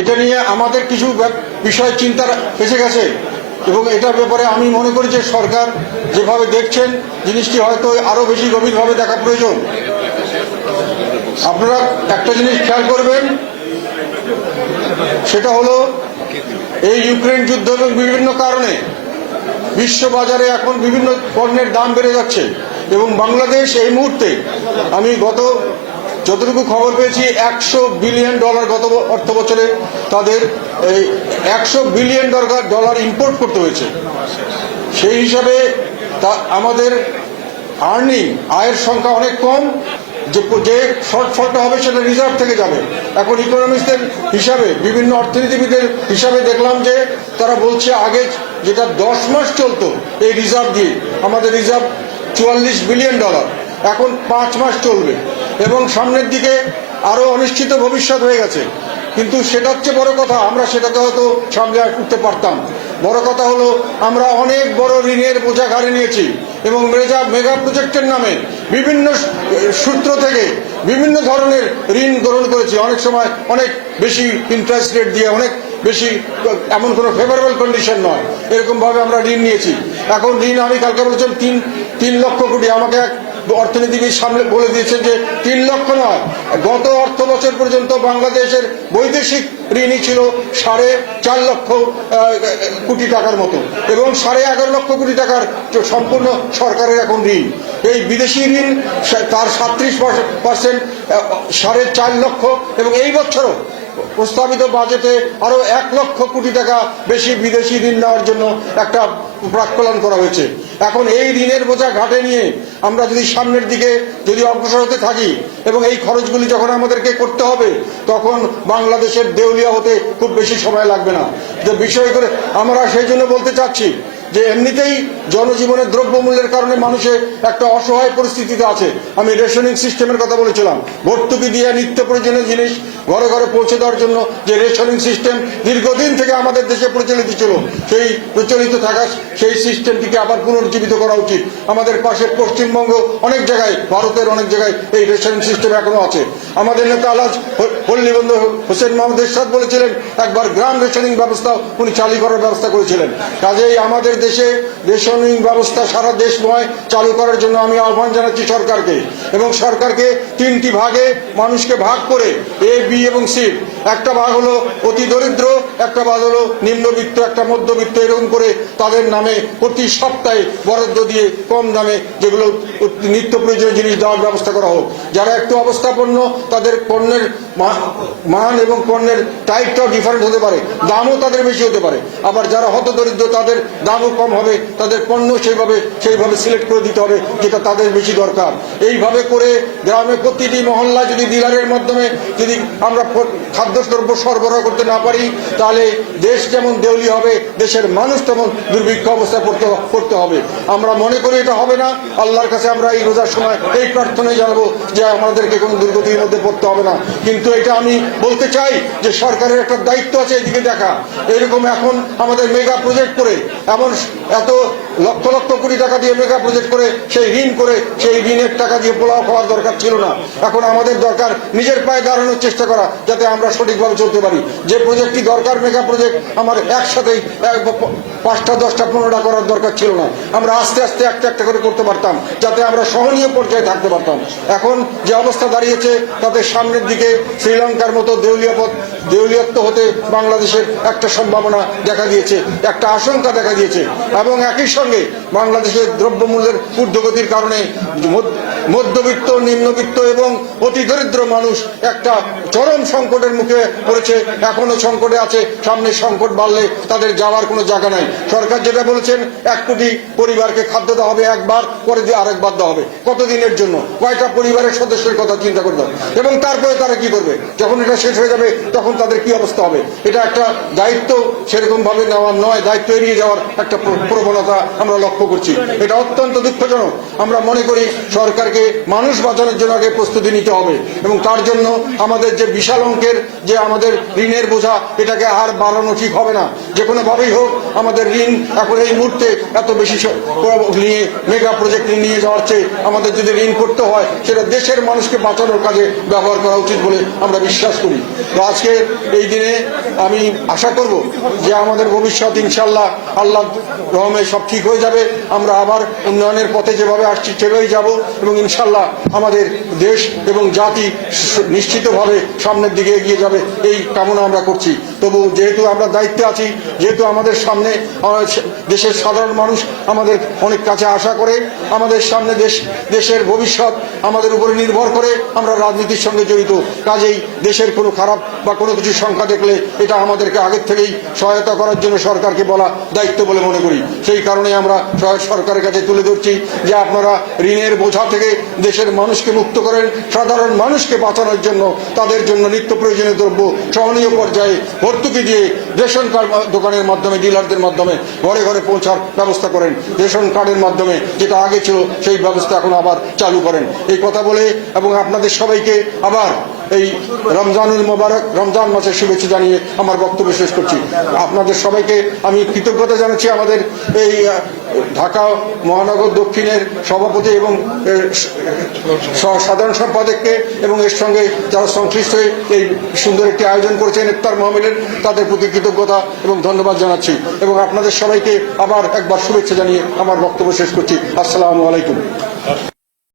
এটা নিয়ে আমাদের কিছু বিষয় চিন্তার এসে গেছে। এবং এটার ব্যাপারে আমি মনে করি যে সরকার যেভাবে দেখছেন, জিনিসটি হয়তো আরও বেশি গভীরভাবে দেখা প্রয়োজন। আপনারা একটা জিনিস খেয়াল করবেন, সেটা হলো এই ইউক্রেন যুদ্ধ এবং বিভিন্ন কারণে বিশ্ব বাজারে এখন বিভিন্ন পণ্যের দাম বেড়ে যাচ্ছে। এবং বাংলাদেশ এই মুহূর্তে, আমি গত যতটুকু খবর পেয়েছি, একশো বিলিয়ন ডলার গত অর্থ বছরে তাদের এই একশো বিলিয়ন ডলার ডলার ইম্পোর্ট করতে হয়েছে। সেই হিসাবে আমাদের আর্নিং আয়ের সংখ্যা অনেক কম, যে শর্টফলটা হবে সেটা রিজার্ভ থেকে যাবে। এখন ইকোনমিক্সদের হিসাবে, বিভিন্ন অর্থনীতিবিদের হিসাবে দেখলাম যে তারা বলছে আগে যেটা দশ মাস চলতো, এই রিজার্ভ দিয়ে, আমাদের রিজার্ভ চুয়াল্লিশ বিলিয়ন ডলার, এখন পাঁচ মাস চলবে। এবং সামনের দিকে আরও অনিশ্চিত ভবিষ্যৎ হয়ে গেছে। কিন্তু সেটা হচ্ছে বড় কথা, আমরা সেটাকে হয়তো সামনে উঠতে পারতাম। বড় কথা হলো, আমরা অনেক বড় ঋণের বোঝা ঘাড়ে নিয়েছি এবং মেজা মেগা প্রজেক্টের নামে বিভিন্ন সূত্র থেকে বিভিন্ন ধরনের ঋণ গ্রহণ করেছি। অনেক সময় অনেক বেশি ইন্টারেস্ট রেট দিয়ে, অনেক বেশি, এমন কোনো ফেভারেবল কন্ডিশন নয়। এরকমভাবে আমরা ঋণ নিয়েছি। এখন ঋণ আমি কালকে বলেছিলাম, তিন তিন লক্ষ কোটি। আমাকে এক অর্থনীতিবিদ সামনে বলে দিয়েছেন যে তিন লক্ষ নয়। গত অর্থ বছর পর্যন্ত বাংলাদেশের বৈদেশিক ঋণই ছিল সাড়ে চার লক্ষ কোটি টাকার মতো এবং সাড়ে এগারো লক্ষ কোটি টাকার সম্পূর্ণ সরকারের এখন ঋণ। এই বিদেশি ঋণ তার সাত্রিশ পার্সেন্ট সাড়ে চার লক্ষ এবং এই বছরও প্রস্তাবিত বাজেটে আরও এক লক্ষ কোটি টাকা বেশি বিদেশি ঋণ নেওয়ার জন্য একটা প্রাক্কলন করা হয়েছে। এখন এই ঋণের বোঝা ঘাটে নিয়ে আমরা যদি সামনের দিকে যদি অগ্রসর হতে থাকি এবং এই খরচগুলি যখন আমাদেরকে করতে হবে, তখন বাংলাদেশের দেউলিয়া হতে খুব বেশি সময় লাগবে না। যে বিষয় করে আমরা সেই জন্য বলতে চাচ্ছি যে এমনিতেই জনজীবনের দ্রব্যমূল্যের কারণে মানুষের একটা অসহায় পরিস্থিতিতে আছে। আমি রেশনিং সিস্টেমের কথা বলেছিলাম। ভর্তুকি দিয়ে নিত্য প্রয়োজনীয় জিনিস ঘরে ঘরে পৌঁছে দেওয়ার জন্য যে রেশনিং সিস্টেম দীর্ঘদিন থেকে আমাদের দেশে প্রচলিত ছিল, সেই প্রচলিত থাকা সেই সিস্টেমটিকে আবার পুনর্জীবিত করা উচিত। আমাদের পাশে পশ্চিমবঙ্গ অনেক জায়গায়, ভারতের অনেক জায়গায় এই রেশনিং সিস্টেম এখনও আছে। আমাদের নেতা আলাজ পল্লীবন্ধু হোসেন মোহাম্মদ এরশাদ বলেছিলেন, একবার গ্রাম রেশনিং ব্যবস্থা উনি চালু করার ব্যবস্থা করেছিলেন। কাজেই আমাদের দেশে রেশনিং ব্যবস্থা সারা দেশময় চালু করার জন্য আমি আহ্বান জানাচ্ছি সরকারকে। এবং সরকারকে তিনটি ভাগে মানুষকে ভাগ করে এ বি এবং সি একটা ভাগ হলো অতি দরিদ্র, একটা ভাগ হলো নিম্নবিত্ত, একটা মধ্যবিত্ত, এরকম করে তাদের নামে প্রতি সপ্তাহে বরাদ্দ দিয়ে কম দামে যেগুলো নিত্য প্রয়োজনীয় জিনিস দেওয়ার ব্যবস্থা করা হোক। যারা একটু অবস্থাপন্ন, তাদের পণ্যের মান এবং পণ্যের টাইপটাও ডিফারেন্ট হতে পারে, দামও তাদের বেশি হতে পারে। আবার যারা হত দরিদ্র তাদের দামও কম হবে, তাদের পণ্য সেইভাবে সেইভাবে সিলেক্ট করে দিতে হবে যেটা তাদের বেশি দরকার। এইভাবে করে গ্রামে প্রতিটি মহল্লা যদি ডিলারের মাধ্যমে যদি আমরা প- খাদ্যদ্রব্য সরবরাহ করতে না পারি, তাহলে দেশ যেমন দেউলি হবে, দেশের মানুষ তেমন দুর্ভিক্ষ অবস্থায় পড়তে পড়তে হবে। আমরা মনে করি এটা হবে না। আল্লাহর কাছে আমরা এই রোজার সময় এই প্রার্থনাই জানাব যে আমাদেরকে কোনো দুর্গতির মধ্যে পড়তে হবে না। কিন্তু এটা আমি বলতে চাই যে সরকারের একটা দায়িত্ব আছে এদিকে দেখা। এরকম এখন আমাদের মেগা প্রজেক্ট করে এমন এত লক্ষ লক্ষ কোটি টাকা দিয়ে মেগা প্রজেক্ট করে, সেই ঋণ করে, সেই ঋণের টাকা দিয়ে পোলাও খাওয়ার দরকার ছিল না। এখন আমাদের দরকার নিজের পায়ে দাঁড়ানোর চেষ্টা করা, যাতে আমরা সঠিকভাবে চলতে পারি। যে প্রজেক্টটি দরকার, মেগা প্রজেক্ট আমার একসাথেই এক পাঁচটা, দশটা, পনেরোটা করার দরকার ছিল না। আমরা আস্তে আস্তে একটা একটা করে করতে পারতাম, যাতে আমরা সহনীয় পর্যায়ে থাকতে পারতাম। এখন যে অবস্থা দাঁড়িয়েছে, তাতে সামনের দিকে শ্রীলঙ্কার মতো দেউলিয়াপথ দেউলিয়ত্ব হতে বাংলাদেশের একটা সম্ভাবনা দেখা দিয়েছে, একটা আশঙ্কা দেখা দিয়েছে। এবং একই সঙ্গে বাংলাদেশের দ্রব্যমূল্যের ঊর্ধ্বগতির কারণে মধ্যবিত্ত, নিম্নবিত্ত এবং অতি দরিদ্র মানুষ একটা চরম সংকটের মুখে পড়েছে, এখনও সংকটে আছে। সামনে সংকট বাড়লে তাদের যাওয়ার কোনো জায়গা নাই। সরকার যেটা বলেছেন, এক কোটি পরিবারকে খাদ্য দেওয়া হবে একবার, পরে দিয়ে আরেকবার দেওয়া হবে। কতদিনের জন্য? কয়টা পরিবারের সদস্যের কথা চিন্তা করে দাও এবং তারপরে তারা কি করবে? যখন এটা শেষ হয়ে যাবে, তখন তাদের কি অবস্থা হবে? এটা একটা দায়িত্ব সেরকম ভাবে নেওয়া নয়। দায়িত্ব এড়িয়ে যাওয়ার একটা প্র- প্রবণতা আমরা লক্ষ্য করছি। এটা অত্যন্ত দুঃখজনক। আমরা মনে করি সরকারকে আমাদেরকে মানুষ বাঁচানোর জন্য আগে প্রস্তুতি নিতে হবে। এবং তার জন্য আমাদের যে বিশাল অঙ্কের যে আমাদের ঋণের বোঝা, এটাকে আর বাড়ানো ঠিক হবে না। যে কোনোভাবেই হোক, আমাদের ঋণ এখন এই মুহূর্তে এত বেশি নিয়ে মেগা প্রজেক্ট নিয়ে যাওয়ার চেয়ে আমাদের যদি ঋণ করতে হয়, সেটা দেশের মানুষকে বাঁচানোর কাজে ব্যবহার করা উচিত বলে আমরা বিশ্বাস করি। তো আজকে এই দিনে আমি আশা করব যে আমাদের ভবিষ্যৎ ইনশাল্লাহ আল্লাহ রহমে সব ঠিক হয়ে যাবে। আমরা আবার উন্নয়নের পথে যেভাবে আসছি, সেভাবেই যাব এবং ইনশাল্লাহ আমাদের দেশ এবং জাতি নিশ্চিতভাবে সামনের দিকে এগিয়ে যাবে। এই কামনা আমরা করছি। তবু যেহেতু আমরা দায়িত্বে আছি, যেহেতু আমাদের সামনে দেশের সাধারণ মানুষ আমাদের অনেক কাছে আশা করে, আমাদের সামনে দেশ, দেশের ভবিষ্যৎ আমাদের উপরে নির্ভর করে আমরা রাজনীতির সঙ্গে জড়িত। কাজেই দেশের কোনো খারাপ বা কোনো কিছু সংখ্যা দেখলে এটা আমাদেরকে আগের থেকেই সহায়তা করার জন্য সরকারকে বলা দায়িত্ব বলে মনে করি। সেই কারণে আমরা সরকারের কাছে তুলে ধরছি যে আপনারা ঋণের বোঝা থেকে দেশের মানুষকে মুক্ত করেন, সাধারণ মানুষকে বাঁচানোর জন্য তাদের জন্য নিত্য প্রয়োজনীয় দ্রব্য সহনীয় পর্যায়ে ভর্তুকি দিয়ে রেশন কার্ড দোকানের মাধ্যমে, ডিলারদের মাধ্যমে ঘরে ঘরে পৌঁছার ব্যবস্থা করেন। রেশন কার্ডের মাধ্যমে যেটা আগে ছিল, সেই ব্যবস্থা এখন আবার চালু করেন। এই কথা বলে এবং আপনাদের সবাইকে আবার এই রমজানের মোবারক, রমজান মাসের শুভেচ্ছা জানিয়ে আমার বক্তব্য শেষ করছি। আপনাদের সবাইকে আমি কৃতজ্ঞতা জানাচ্ছি আমাদের এই ঢাকা মহানগর দক্ষিণের সভাপতি এবং সাধারণ সম্পাদককে এবং এর সঙ্গে যারা সংশ্লিষ্ট হয়ে এই সুন্দর একটি আয়োজন করেছেন ইফতার মাহমিলের, তাদের প্রতি কৃতজ্ঞতা এবং ধন্যবাদ জানাচ্ছি। এবং আপনাদের সবাইকে আবার একবার শুভেচ্ছা জানিয়ে আমার বক্তব্য শেষ করছি। আসসালামু আলাইকুম।